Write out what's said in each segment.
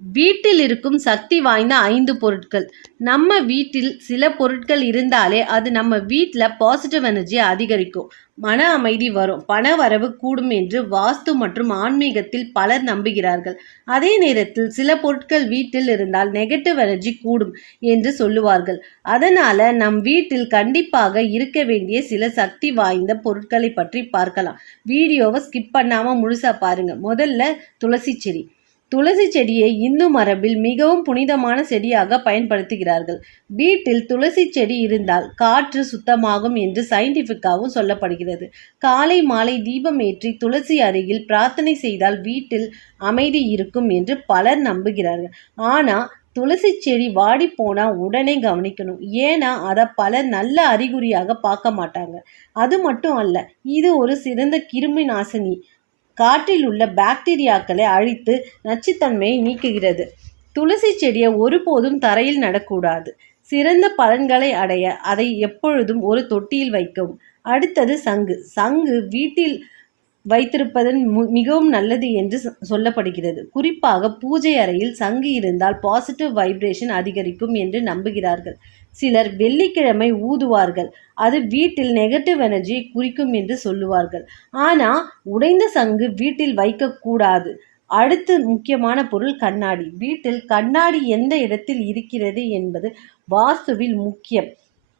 வீட்டில் இருக்கும் சக்தி வாய்ந்த 5 பொருட்கள். நம்ம வீட்டில் சில பொருட்கள் இருந்தாலே அது நம்ம வீட்டில் பாசிட்டிவ் எனர்ஜியை அதிகரிக்கும், மன அமைதி வரும், பண வரவு கூடும் என்று வாஸ்து மற்றும் ஆன்மீகத்தில் பலர் நம்புகிறார்கள். அதே நேரத்தில் சில பொருட்கள் வீட்டில் இருந்தால் நெகட்டிவ் எனர்ஜி கூடும் என்று சொல்லுவார்கள். அதனால நம் வீட்டில் கண்டிப்பாக இருக்க வேண்டிய சில சக்தி வாய்ந்த பொருட்களை பற்றி பார்க்கலாம். வீடியோவை ஸ்கிப் பண்ணாம முழுசா பாருங்க. முதல்ல துளசி செடி. துளசி செடியை இந்து மரபில் மிகவும் புனிதமான செடியாக பயன்படுத்துகிறார்கள். வீட்டில் துளசி செடி இருந்தால் காற்று சுத்தமாகும் என்று சயின்டிஃபிக்காகவும் சொல்லப்படுகிறது. காலை மாலை தீபம் ஏற்றி துளசி அருகில் பிரார்த்தனை செய்தால் வீட்டில் அமைதி இருக்கும் என்று பலர் நம்புகிறார்கள். ஆனால் துளசி செடி வாடி போனா உடனே கவனிக்கணும். ஏன்னா அதை பலர் நல்ல அறிகுறியாக பார்க்க மாட்டாங்க. அது மட்டும் அல்ல, இது ஒரு சிறந்த கிருமி நாசினி. காற்றில் உள்ள பாக்டீரியாக்களை அழித்து நச்சுத்தன்மையை நீக்குகிறது. துளசி செடியை ஒருபோதும் தரையில் நடக்கூடாது. சிறந்த பலன்களை அடைய அதை எப்பொழுதும் ஒரு தொட்டியில் வைக்கவும். அடுத்தது சங்கு. சங்கு வீட்டில் வைத்திருப்பதன் மிகவும் நல்லது என்று சொல்லப்படுகிறது. குறிப்பாக பூஜை அறையில் சங்கு இருந்தால் பாசிட்டிவ் வைப்ரேஷன் அதிகரிக்கும் என்று நம்புகிறார்கள். சிலர் வெள்ளிக்கிழமை ஊதுவார்கள். அது வீட்டில் நெகட்டிவ் எனர்ஜியை குறிக்கும் என்று சொல்லுவார்கள். ஆனால் உடைந்த சங்கு வீட்டில் வைக்கக்கூடாது. அடுத்து முக்கியமான பொருள் கண்ணாடி. வீட்டில் கண்ணாடி எந்த இடத்தில் இருக்கிறது என்பது வாஸ்துவில் முக்கியம்.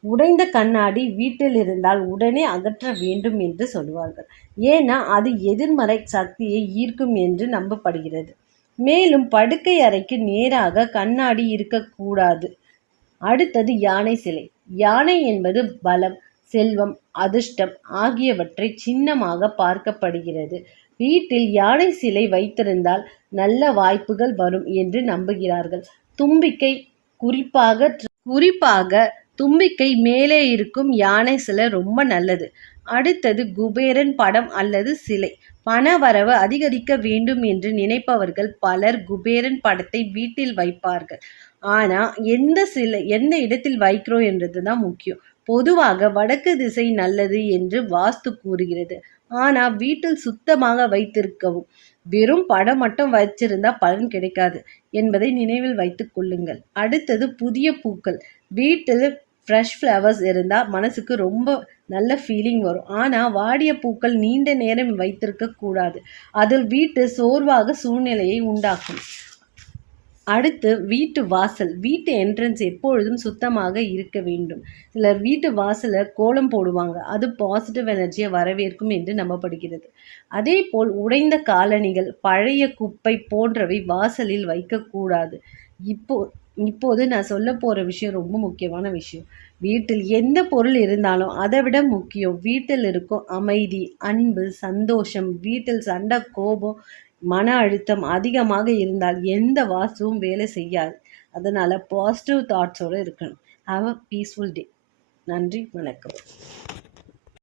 உடைந்த கண்ணாடி வீட்டில் இருந்தால் உடனே அகற்ற வேண்டும் என்று சொல்வார்கள். ஏன்னா அது எதிர்மறை சக்தியை ஈர்க்கும் என்று நம்பப்படுகிறது. மேலும் படுக்கை அறைக்கு நேராக கண்ணாடி இருக்கக்கூடாது. அடுத்தது யானை சிலை. யானை என்பது பலம், செல்வம், அதிர்ஷ்டம் ஆகியவற்றை சின்னமாக பார்க்கப்படுகிறது. வீட்டில் யானை சிலை வைத்திருந்தால் நல்ல வாய்ப்புகள் வரும் என்று நம்புகிறார்கள். தும்பிக்கை. குறிப்பாக தும்பிக்கை மேலே இருக்கும் யானை சிலை ரொம்ப நல்லது. அடுத்தது குபேரன் படம் அல்லது சிலை. பண வரவு அதிகரிக்க வேண்டும் என்று நினைப்பவர்கள் பலர் குபேரன் படத்தை வீட்டில் வைப்பார்கள். ஆனால் எந்த இடத்தில் வைக்கிறோம் என்றது தான் முக்கியம். பொதுவாக வடக்கு திசை நல்லது என்று வாஸ்து கூறுகிறது. ஆனால் வீட்டில் சுத்தமாக வைத்திருக்கவும். வெறும் படம் மட்டும் வச்சிருந்தா பலன் கிடைக்காது என்பதை நினைவில் வைத்துக் கொள்ளுங்கள். அடுத்தது புதிய பூக்கள். வீட்டில் ஃப்ரெஷ் ஃப்ளவர்ஸ் இருந்தால் மனசுக்கு ரொம்ப நல்ல ஃபீலிங் வரும். ஆனால் வாடிய பூக்கள் நீண்ட நேரம் வைத்திருக்க கூடாது. அதில் வீட்டு சோர்வாக சூழ்நிலையை உண்டாக்கும். அடுத்து வீட்டு வாசல். வீட்டு என்ட்ரன்ஸ் எப்பொழுதும் சுத்தமாக இருக்க வேண்டும். சிலர் வீட்டு வாசலை கோலம் போடுவாங்க. அது பாசிட்டிவ் எனர்ஜியை வரவேற்கும் என்று நம்பப்படுகிறது. அதே போல் உடைந்த காலணிகள், பழைய குப்பை போன்றவை வாசலில் வைக்கக்கூடாது. இப்போது நான் சொல்ல போகிற விஷயம் ரொம்ப முக்கியமான விஷயம். வீட்டில் எந்த பொருள் இருந்தாலும் அதை விட முக்கியம் வீட்டில் இருக்கும் அமைதி, அன்பு, சந்தோஷம். வீட்டில் சண்டை, கோபம், மன அழுத்தம் அதிகமாக இருந்தால் எந்த வாஸ்துவும் வேலை செய்யாது. அதனால் பாசிட்டிவ் தாட்ஸோடு இருக்கணும். ஹாவ் அ பீஸ்ஃபுல் டே. நன்றி, வணக்கம்.